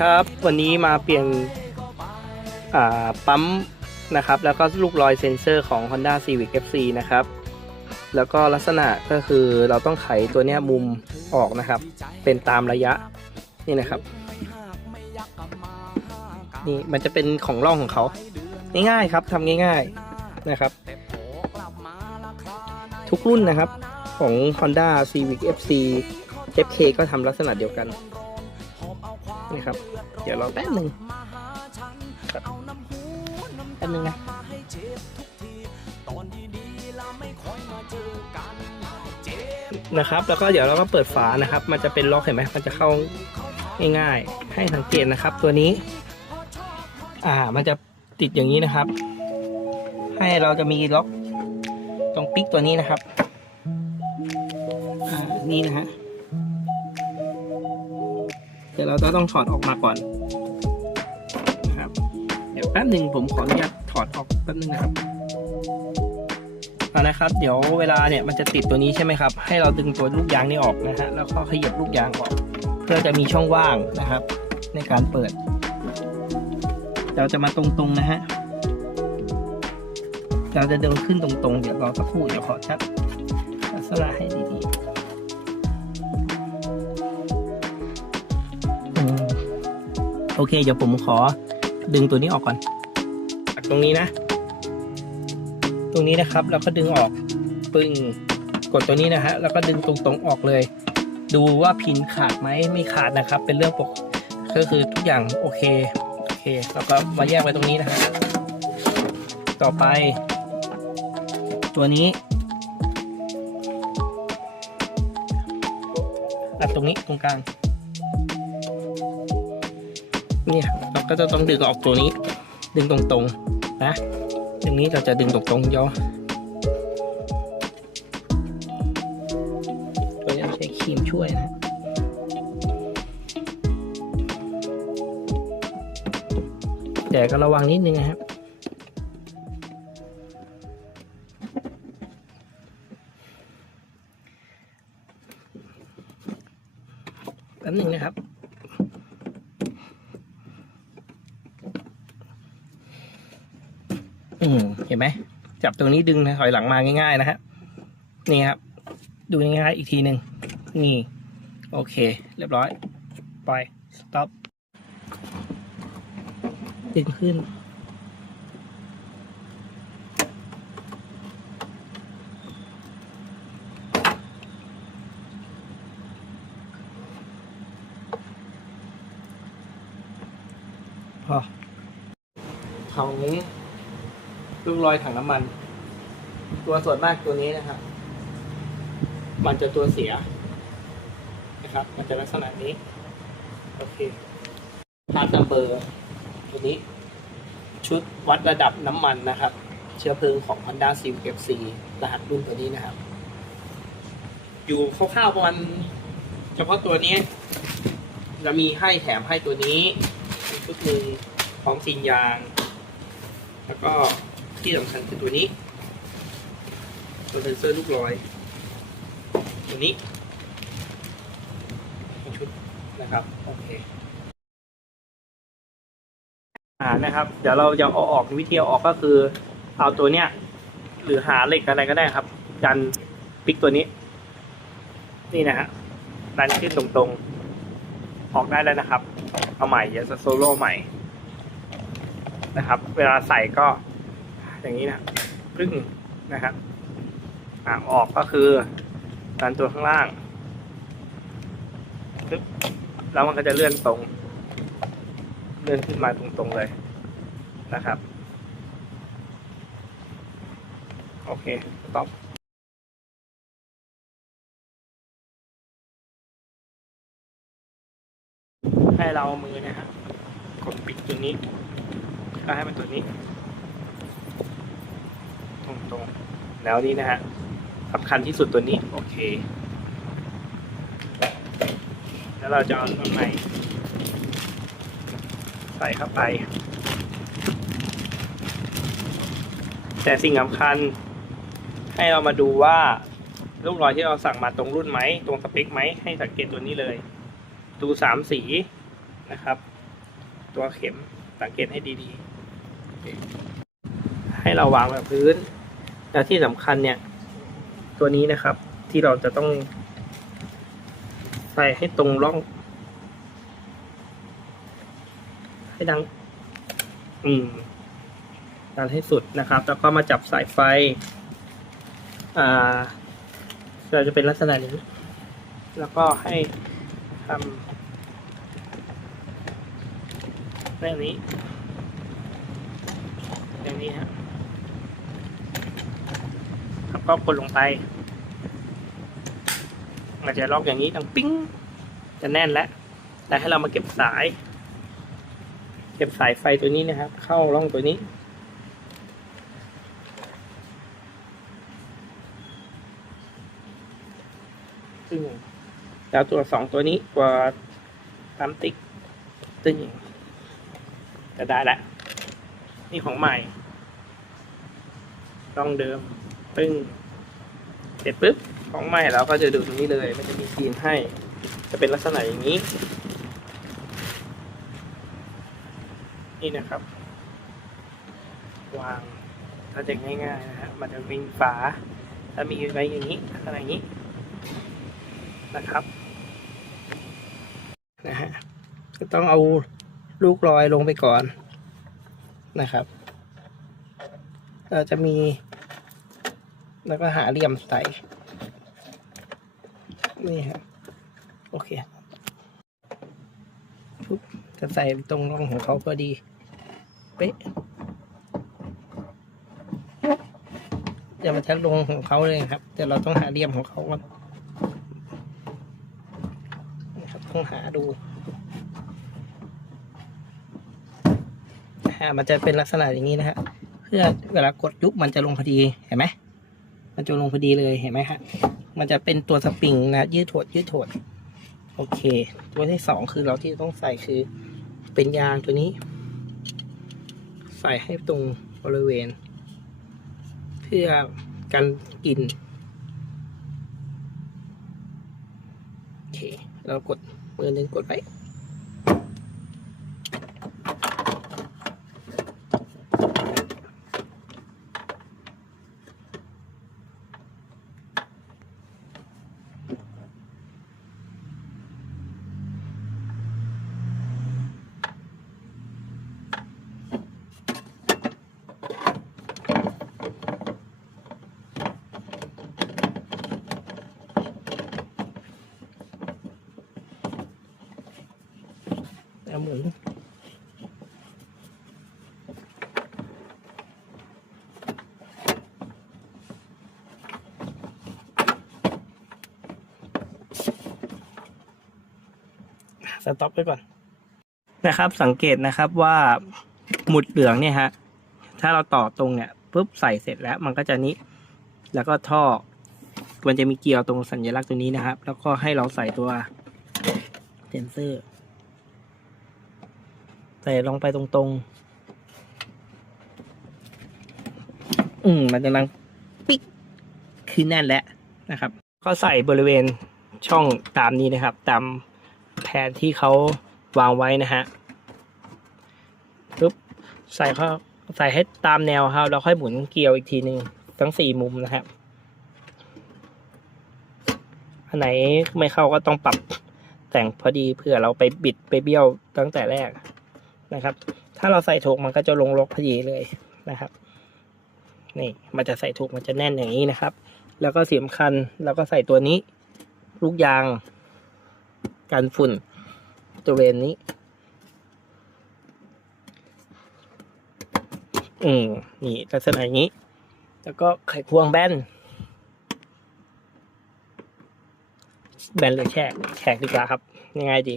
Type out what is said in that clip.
ครับ วันนี้มาเปลี่ยนปั๊มนะครับ แล้วก็ลูกลอยเซ็นเซอร์ของ Honda Civic FC นะครับ แล้วก็ลักษณะก็คือเราต้องไขตัวเนี้ยมุมออกนะครับ เป็นตามระยะนี่นะครับ นี่มันจะเป็นของร่องของเขา ง่ายๆครับทำง่าย ๆนะครับ ทุกรุ่นนะครับของ Honda Civic FC FK ก็ทำลักษณะเดียวกัน นี่ครับ เดี๋ยวรอแป๊บหนึ่งครับแป๊บหนึ่งนะนะครับ แล้วก็เดี๋ยวเราก็เปิดฝานะครับ มันจะเป็นล็อกเห็นไหมมันจะเข้าง่ายๆ ให้สังเกตนะครับ ตัวนี้ อ่า มันจะติดอย่างนี้นะครับ ให้เราจะมีล็อกตรงปิ๊กตัวนี้นะครับ อ่า นี่นะฮะ เดี๋ยวเราจะต้องถอดออกมาก่อนนะครับ เดี๋ยวแป๊บหนึ่งผมขออนุญาตถอดออกแป๊บหนึงนะครับเอานะครับ เดี๋ยวเวลาเนี่ยมันจะติดตัวนี้ใช่ไหมครับ ให้เราดึงตัวลูกยางนี้ออกนะฮะแล้วก็ขยับลูกยางออก เพื่อจะมีช่องว่างนะครับ ในการเปิด เราจะมาตรงๆนะฮะเราจะเดินขึ้นตรงๆ เดี๋ยวรอสักครู่เดี๋ยวขอชัดลักษณะให้ดีๆ โอเค เดี๋ยวผมขอดึงตัวนี้ออกก่อนจากตรงนี้นะ ตรงนี้นะครับแล้วก็ดึงออกปึ้งกดตัวนี้นะฮะแล้วก็ดึงตรงๆออกเลย ดูว่าพินขาดไหมไม่ขาดนะครับ เป็นเรื่องปกก็คือทุกอย่างโอเคโอเคแล้วก็มาแยกไว้ตรงนี้นะฮะต่อไป ตัวนี้อัดตรงนี้ตรงกลาง เนี่ยเราก็จะต้องดึงออกตัวนี้ ดึงตรงๆนะตรงนี้เราจะดึงตรงๆย่อตัวนี้ใช้ครีมช่วยนะแต่ก็ระวังนิดนึงนะครับ เห็นไหมจับตรงนี้ดึงถอยหลังมาง่าย ๆ นะฮะนี่ครับ ดูง่ายๆอีกทีหนึ่งนี่ โอเค เรียบร้อยปล่อยสต็อปดึงขึ้นพอของนี้ ลูกรอยถังน้ำมัน ตัวส่วนมากตัวนี้นะครับ มันจะตัวเสียนะครับ มันจะลักษณะนี้ โอเคพาร์ทนัมเบอร์ตัวนี้ ชุดวัดระดับน้ำมันนะครับ เชื้อเพลิงของ Honda Civic FC รหัสรุ่นตัวนี้นะครับ อยู่คร่าวๆประมาณเฉพาะตัวนี้ จะมีให้แถมให้ตัวนี้อีกชุดหนึ่งพร้อมซีนยาง แล้วก็ ที่สำคัญคือตัวนี้ ตัวเซนเซอร์ลูกลอย ตัวนี้ชุดนะครับ โอเคอ่านะครับ เดี๋ยวเราจะเอาออกวิธีเอาออกก็คือ เอาตัวเนี้ย หรือหาเหล็กอะไรก็ได้ครับ ดันพลิกตัวนี้ นี่นะฮะดันขึ้นตรงๆ ออกได้แล้วนะครับ เอาใหม่เดี๋ยวจะโซโล่ใหม่นะครับ เวลาใส่ก็ อย่างนี้นะพึ่งนะครับอ่าออกก็คือดันตัวข้างล่างปึ๊บแล้วมันก็จะเลื่อนตรง เลื่อนขึ้นมาตรงๆเลยนะครับ โอเคต็อปให้เรามือนะฮะกดปิดตัวนี้ก็ให้มันตัวนี้ ตรงๆ แล้วนี่นะฮะสำคัญที่สุดตัวนี้โอเค แล้วเราจะเอาตัวใหม่ใส่เข้าไป แต่สิ่งสำคัญให้เรามาดูว่าลูกรอยที่เราสั่งมาตรงรุ่นไหม ตรงสเปคไหม ให้สังเกตตัวนี้เลย ดูสามสีนะครับ ตัวเข็มสังเกตให้ดีๆ ให้เราวางแบบพื้น แล้วที่สำคัญเนี่ย ตัวนี้นะครับ ที่เราจะต้อง ใส่ให้ตรงร่อง ให้ดัง อืมดันให้สุดนะครับ แล้วก็มาจับสายไฟ อ่าเราจะเป็นลักษณะนี้ แล้วก็ให้ทำแบบนี้อย่างนี้ฮะแล้ว ก็กดลงไป มันจะล็อกอย่างนี้ดังปิ้ง จะแน่นแล้ว แต่ให้เรามาเก็บสาย เก็บสายไฟตัวนี้นะครับ เข้าร่องตัวนี้ซึ่งแล้วตัวสองตัวนี้ตัวตามติ๊กซึ่งจะได้แล้วนี่ของใหม่ร่องเดิม ปึ้งเสร็จปุ๊บของใหม่เราก็จะดูตรงนี้เลย มันจะมีซีนให้ จะเป็นลักษณะอย่างนี้ นี่นะครับ วางถ้าจะง่ายๆนะฮะมันจะมีฝาถ้ามีไว้อย่างนี้ลักษณะอย่างนี้นะครับนะฮะก็ต้องเอาลูกลอยลงไปก่อนนะครับ เราจะมี แล้วก็หาเหลี่ยมใส่ นี่ครับโอเคปุ๊บจะใส่ตรงร่องของเขาพอดี เป๊ะเดี๋ยวมันจะลงของเขาเลยครับเดี๋ยวเราต้องหาเหลี่ยมของเขาก่อนนะครับ ต้องหาดูมันจะเป็นลักษณะอย่างนี้นะฮะเพื่อเวลากดยุบมันจะลงพอดีเห็นไหม มันจะลงพอดีเลยเห็นไหมฮะ มันจะเป็นตัวสปริงนะ ยืดถดยืดถด โอเค ตัวที่สองคือเราที่ต้องใส่คือ เป็นยางตัวนี้ ใส่ให้ตรงบริเวณ เพื่อกันกลิ่นโอเค เรากดมือหนึ่งกดไว้ แล้วหมุนสต็อปไว้ก่อนนะครับ สังเกตนะครับว่าหมุดเหลืองเนี่ยฮะ ถ้าเราต่อตรงเนี่ยปุ๊บใส่เสร็จแล้วมันก็จะนี้ แล้วก็ท่อมันจะมีเกลียวตรงสัญลักษณ์ตัวนี้นะครับ แล้วก็ให้เราใส่ตัวเซนเซอร์ ใส่ลงไปตรงๆ อืมมันกำลังปิ๊กคือแน่นแล้วนะครับ ก็ใส่บริเวณช่องตามนี้นะครับ ตามแผนที่เขาวางไว้นะฮะปุ๊บใส่เข้าใส่ให้ตามแนวครับแล้วค่อยหมุนเกลียวอีกทีหนึ่งทั้งสี่มุมนะครับ อันไหนไม่เข้าก็ต้องปรับแต่งพอดีเผื่อเราไปบิดไปเบี้ยวตั้งแต่แรก นะครับ ถ้าเราใส่ถูกมันก็จะลงล็อกพอดีเลยนะครับ นี่มันจะใส่ถูกมันจะแน่นอย่างนี้นะครับ แล้วก็เสำคัญเราก็ใส่ตัวนี้ ลูกยาง กันฝุ่นตัวเวนนี้ อืมนี่ลักษณะอย่างนี้ แล้วก็ไขควงแบนแบนหรือแฉกแฉกดีกว่าครับ ยังไงดี